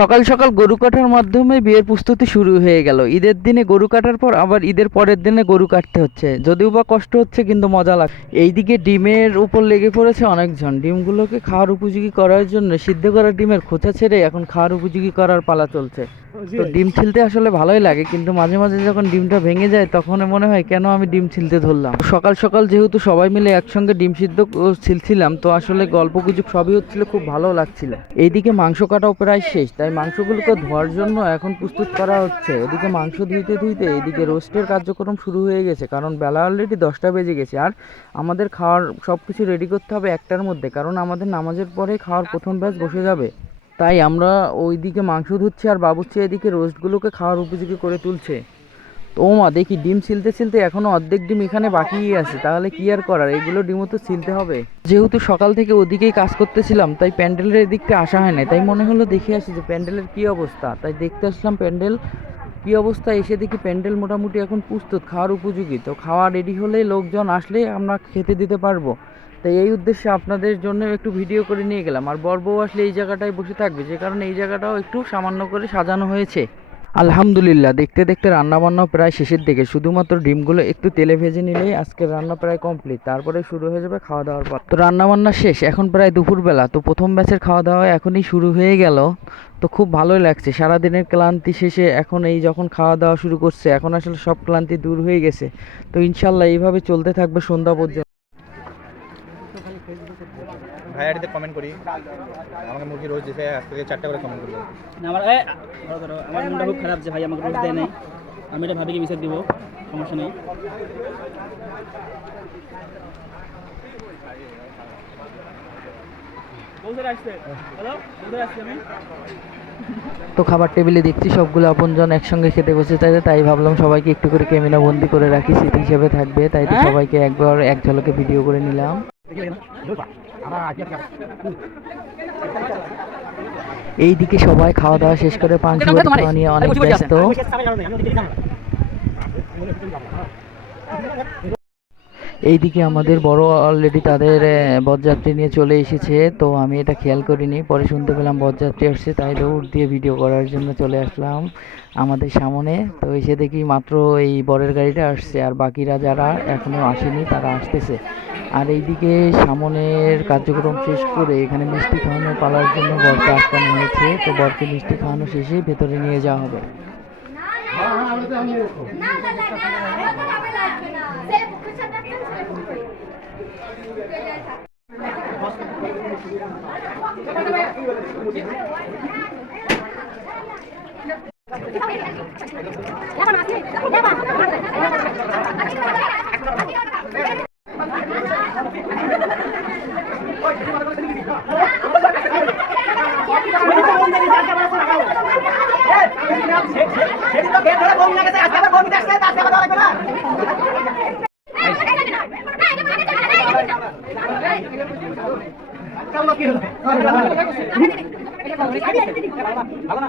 সকাল সকাল গরু কাটার মাধ্যমে বিয়ের প্রস্তুতি শুরু হয়ে গেল। ঈদের দিনে গরু কাটার পর আবার ঈদের পরের দিনে গরু কাটতে হচ্ছে, যদিও বা কষ্ট হচ্ছে কিন্তু মজা লাগছে। এইদিকে ডিমের উপর লেগে পড়েছে অনেকজন। ডিমগুলোকে খাওয়ার উপযোগী করার জন্য সিদ্ধ করা ডিমের খোঁচা ছেড়ে এখন খাওয়ার উপযোগী করার পালা চলছে। তো ডিম ছিলতে আসলে ভালোই লাগে, কিন্তু মাঝে মাঝে যখন ডিমটা ভেঙে যায় তখন মনে হয় কেন আমি ডিম ছিলতে ধরলাম। সকাল সকাল যেহেতু সবাই মিলে একসঙ্গে ডিম সিদ্ধ ছিলছিলাম, তো আসলে গল্প গুজব সবই হচ্ছিল, খুব ভালো লাগছিল। এইদিকে মাংস কাটাও প্রায় শেষ, তাই মাংসগুলোকে ধোয়ার জন্য এখন প্রস্তুত করা হচ্ছে। এদিকে মাংস ধুইতে ধুইতে এদিকে রোস্টের কার্যক্রম শুরু হয়ে গেছে, কারণ বেলা অলরেডি 10টা বেজে গেছে। আর আমাদের খাওয়ার সব কিছু রেডি করতে হবে 1টার মধ্যে, কারণ আমাদের নামাজের পরে খাওয়ার প্রথম ব্যাচ বসে যাবে। তাই আমরা ওইদিকে মাংস ধুচ্ছি আর বাবুর্চি এদিকে রোস্টগুলোকে খাওয়ার উপযোগী করে তুলছে। তো মা দেখি ডিম ছিলতে ছিলতে এখনো অর্ধেক ডিম এখানে বাকিই আছে, তাহলে কি আর করার, এগুলো ডিমও তো ছিলতে হবে। যেহেতু সকাল থেকে ওদিকেই কাজ করতেছিলাম, তাই প্যান্ডেলের এদিকটা আসা হয় না, তাই মনে হলো দেখে আসি যে প্যান্ডেলের কি অবস্থা। তাই দেখতে আসলাম প্যান্ডেল কি অবস্থা। এসে দেখি প্যান্ডেল মোটামুটি এখন প্রস্তুত, খাওয়ার উপযোগী। তো খাওয়া রেডি হলেই লোকজন আসলেই আমরা খেতে দিতে পারবো। তাই এই উদ্দেশ্যে আপনাদের জন্য একটু ভিডিও করে নিয়ে গেলাম। আর বর বউ আসলে এই জায়গাটায় বসে থাকবে, যে কারণে এই জায়গাটাও একটু সামান্য করে সাজানো হয়েছে। আলহামদুলিল্লাহ, দেখতে দেখতে রান্না বান্না প্রায় শেষের দিকে। শুধুমাত্র ডিমগুলো একটু তেলে ভেজে নিলেই আজকের রান্না প্রায় কমপ্লিট, তারপরে শুরু হয়ে যাবে খাওয়া দাওয়ার পর। তো রান্না বান্না শেষ, এখন প্রায় দুপুরবেলা। তো প্রথম ব্যাচের খাওয়া দাওয়া এখনই শুরু হয়ে গেল। তো খুব ভালোই লাগছে, সারাদিনের ক্লান্তি শেষে এখন এই যখন খাওয়া দাওয়া শুরু করছে, এখন আসলে সব ক্লান্তি দূর হয়ে গেছে। তো ইনশাল্লাহ এইভাবে চলতে থাকবে সন্ধ্যা পর্যন্ত। ভাইয়াটিতে কমেন্ট করি, আমাকে মুরগি রোজ দিতে আজ থেকে 4টা করে কমেন্ট করবো। আমার মনটা খুব খারাপ যে ভাই আমাকে রোজ দেয় নাই। আমি এটা ভাবিকে বিচার দিব, সমস্যা নেই। তো খাবার টেবিলে দেখছি সবগুলো আপনজন একসঙ্গে খেতে বসে চাইছে, তাই ভাবলাম সবাইকে একটু করে ক্যামেরা বন্দি করে রাখি, স্মৃতি হিসেবে থাকবে। তাই তো সবাইকে একবার এক ঝলকে ভিডিও করে নিলাম। এইদিকে সবাই খাওয়া দাওয়া শেষ করে পান সুপারি খাওয়া নিয়ে অনেক ব্যস্ত। এইদিকে আমাদের বড় অলরেডি তাদের বরযাত্রী নিয়ে চলে এসেছে। তো আমি এটা খেয়াল করিনি, পরে শুনতে পেলাম বরযাত্রী আসছে, তাই দৌড় দিয়ে ভিডিও করার জন্য চলে আসলাম আমাদের সামনে। তো এসে দেখি মাত্র এই বরের গাড়িটা আসছে, আর বাকিরা যারা এখনো আসেনি তারা আসতেছে। আর এইদিকে সামনের কার্যক্রম শেষ করে এখানে মিষ্টি খাওয়ানো পালার জন্য বরকে আটকানো হয়েছে। তো বরকে মিষ্টি খাওয়ানো শেষে ভেতরে নিয়ে যাওয়া হবে। ভালো না